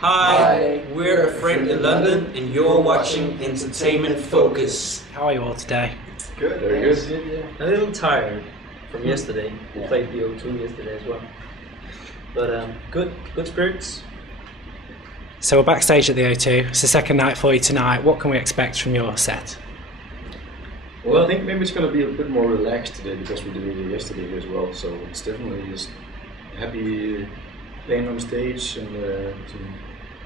Hi, we're a friend in London and you're watching Entertainment Focus. How are you all today? Good, very good. Yeah. A little tired from yesterday. We played the O2 yesterday as well. But good spirits. So we're backstage at the O2. It's the second night for you tonight. What can we expect from your set? Well, I think maybe it's going to be a bit more relaxed today because we did it yesterday as well. So it's definitely just happy playing on stage and some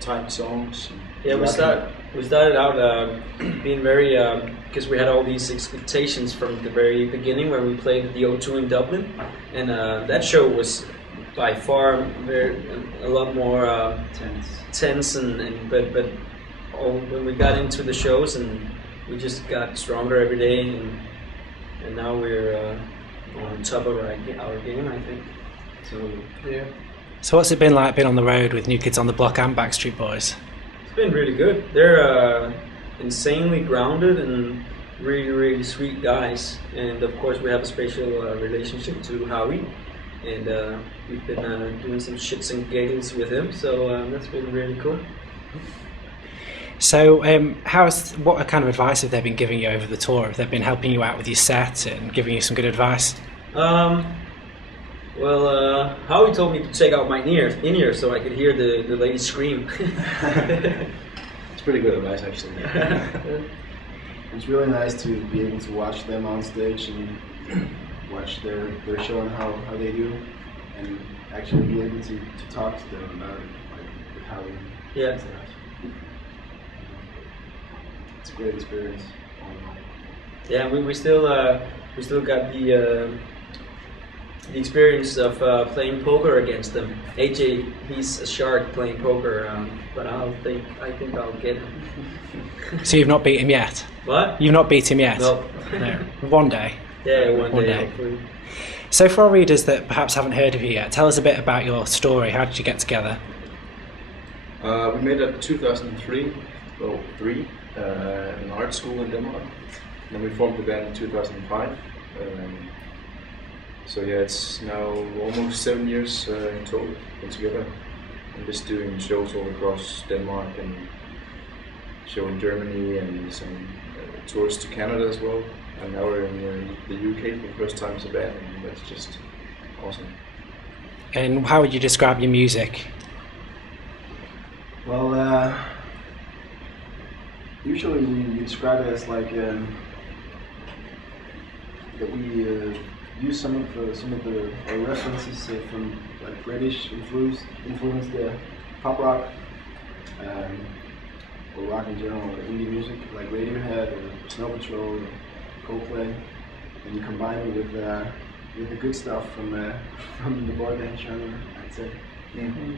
tight songs. Yeah, we started out being very because we had all these expectations from the very beginning when we played at the O2 in Dublin, and that show was by far a lot more tense but when we got into the shows and we just got stronger every day and now we're on top of our game, I think. So yeah. So what's it been like being on the road with New Kids on the Block and Backstreet Boys? It's been really good. They're insanely grounded and really sweet guys, and of course we have a special relationship to Howie, and we've been doing some shits and giggles with him, so that's been really cool. So what kind of advice have they been giving you over the tour? Have they been helping you out with your set and giving you some good advice? Well, Howie told me to take out my in-ear so I could hear the ladies scream. It's pretty good advice, actually. It's really nice to be able to watch them on stage and watch their show and how they do, and actually be able to talk to them about like how we. Yeah. It's a great experience. Yeah, we still got the experience of playing poker against them. AJ, he's a shark playing poker, but I think I'll get him. So you've not beat him yet? What? You've not beat him yet? No. No. One day? Yeah, one day. Hopefully. So for our readers that perhaps haven't heard of you yet, tell us a bit about your story. How did you get together? We made it in 2003, in art school in Denmark. And then we formed the band in 2005. So yeah, it's now almost 7 years in total been together, and just doing shows all across Denmark and show in Germany and some tours to Canada as well. And now we're in the UK for the first time as a band, and that's just awesome. And how would you describe your music? Well, usually we describe it as like that we use some of the references from like British influence the pop rock or rock in general, or indie music like Radiohead or Snow Patrol or Coldplay, and you combine it with the good stuff from the boy band genre, I'd say. Mm-hmm.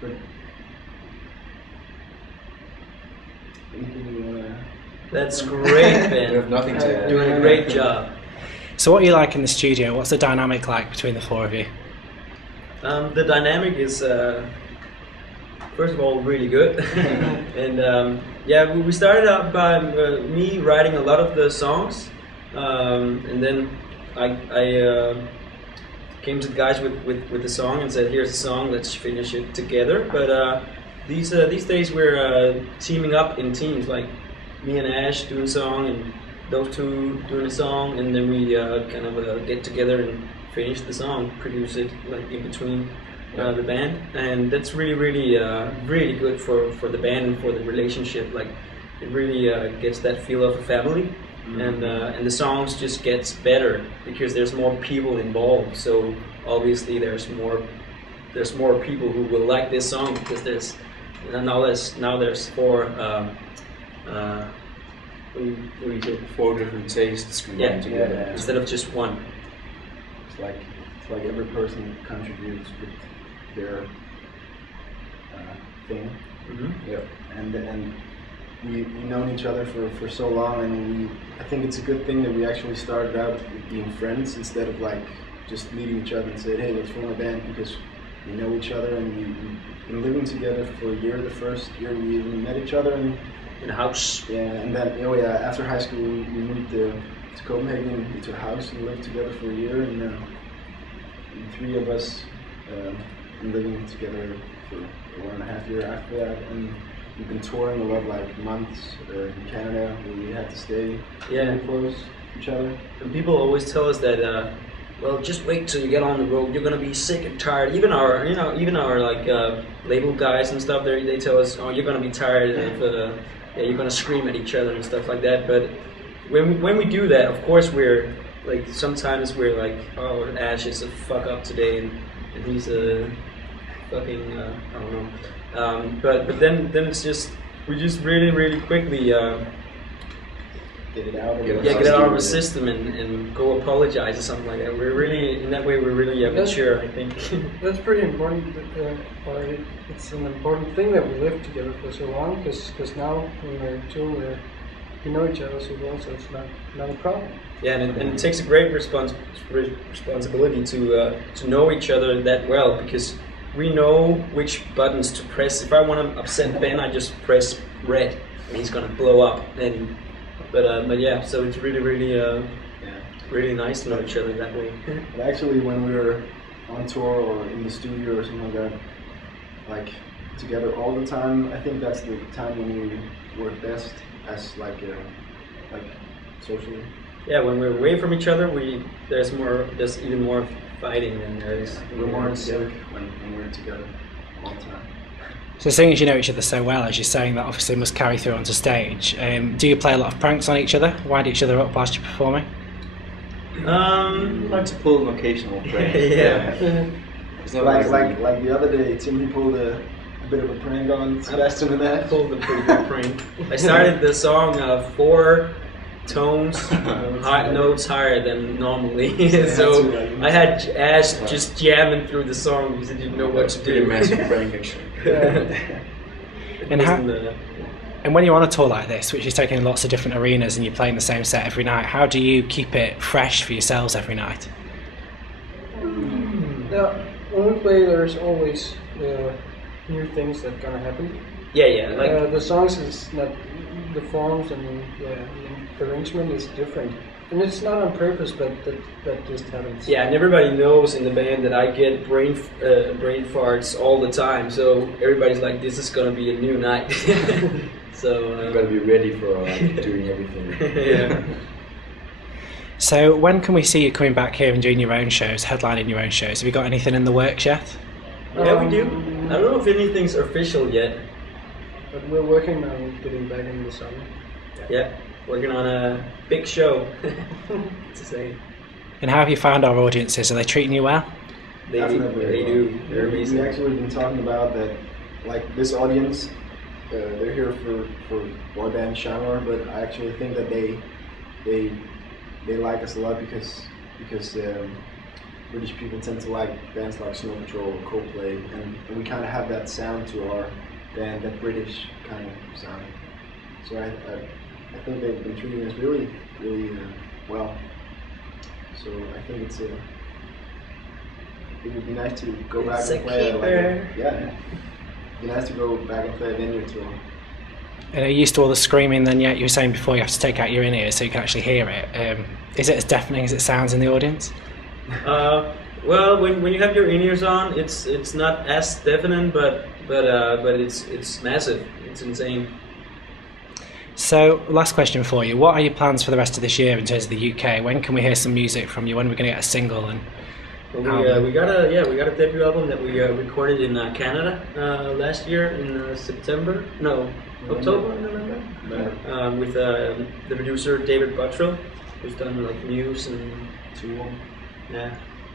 But anything you wanna? That's great, Ben. We have nothing to add. Doing a great job. So what are you like in the studio? What's the dynamic like between the four of you? The dynamic is, first of all, really good. And yeah, we started out by me writing a lot of the songs, and then I came to the guys with the song and said, here's the song, let's finish it together. But these days we're teaming up in teams, like me and Ash doing a song and those two doing a song, and then we kind of get together and finish the song, produce it like in between the band, and that's really good for the band and for the relationship. Like it really gets that feel of a family, and the songs just gets better because there's more people involved. So obviously there's more people who will like this song because now there's four different tastes combined together. Instead of just one. It's like every person contributes with their thing. Mm-hmm. Yeah. And we've known each other for so long, and I think it's a good thing that we actually started out with being friends instead of like just meeting each other and saying, hey, let's form a band, because we know each other and we've been living together for a year. The first year we even met each other in a house. Yeah, and then after high school we moved to Copenhagen into a house and lived together for a year, and the three of us and living together for 1.5 years after that, and we've been touring a lot, like months in Canada, where we had to stay really close to each other. And people always tell us that, well, just wait till you get on the road. You're gonna be sick and tired. Even our, like label guys and stuff. They tell us, oh, you're gonna be tired of, you're gonna scream at each other and stuff like that. But when we do that, of course we're like, sometimes we're like, oh, Ash is a fuck up today, and he's a fucking I don't know. But then it's just, we just really quickly get it out of our system and go apologize or something like that. We're really, in that way, we're really mature, I think. That's pretty important. It's an important thing that we lived together for so long, because now when we're two, we know each other so well, so it's not a problem. Yeah, and it takes a great responsibility to know each other that well, because we know which buttons to press. If I want to upset Ben, I just press red, and he's gonna blow up. But yeah, so it's really nice to know each other that way. But actually, when we were on tour or in the studio or something like that, like together all the time, I think that's the time when we work best as like socially. Yeah, when we're away from each other, there's even more fighting than there is. We're more in sync when we're together all the time. So seeing as you know each other so well, as you're saying, that obviously must carry through onto stage. Do you play a lot of pranks on each other? Wind each other up whilst you're performing? I like to pull an occasional prank. Yeah. It's not like the other day, Tim, he pulled a bit of a prank on Sebastian and that. I pulled a pretty good prank. I started the song 4 tones, high notes higher than normally. So I had Ash just jamming through the song because he didn't know what to do. Pretty massive prank, actually. And when you're on a tour like this, which is taking lots of different arenas and you're playing the same set every night, how do you keep it fresh for yourselves every night? Now, when we play, there's always new things that gonna happen. Yeah, like the songs is not, the forms and the arrangement is different, and it's not on purpose, but that just happens. Yeah, and everybody knows in the band that I get brain farts all the time, so everybody's like, this is gonna be a new night. So you gotta be ready for doing everything. Yeah. So when can we see you coming back here and doing your own shows, headlining your own shows? Have you got anything in the works yet? Yeah, we do. I don't know if anything's official yet. But we're working on getting back in the summer. Yeah, working on a big show, to say. And how have you found our audiences? Are they treating you well? They do. They're amazing. We actually been talking about that, like this audience, they're here for boy band genre, but I actually think that they like us a lot because British people tend to like bands like Snow Patrol or Coldplay, and we kind of have that sound to our band, that British kind of sound. So I think they've been treating us really well. So I think it would be nice to go back and play. It'd be nice to go back and play a venue tour. And are you used to all the screaming? Then yet you were saying before you have to take out your in-ears so you can actually hear it. Is it as deafening as it sounds in the audience? Well, when you have your in-ears on, it's not as deafening, but it's massive. It's insane. So, last question for you: what are your plans for the rest of this year in terms of the UK? When can we hear some music from you? When are we going to get a single? And we got a debut album that we recorded in Canada last year in October, November, with the producer David Buttrell, who's done like Muse and Tool,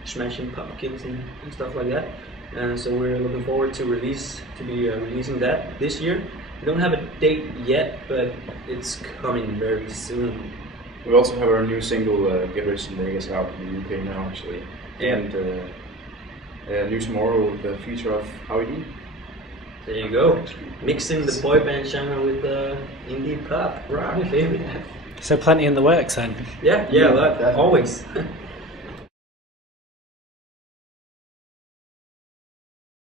Smashing Pumpkins and stuff like that. And so we're looking forward to releasing that this year. We don't have a date yet, but it's coming very soon. We also have our new single, Get Rich in Vegas, out in the UK now, actually. Yeah. And New Tomorrow with the feature of Howie. There you go. Mixing the boy band genre with indie pop rock, baby. So plenty in the works then. Yeah, always.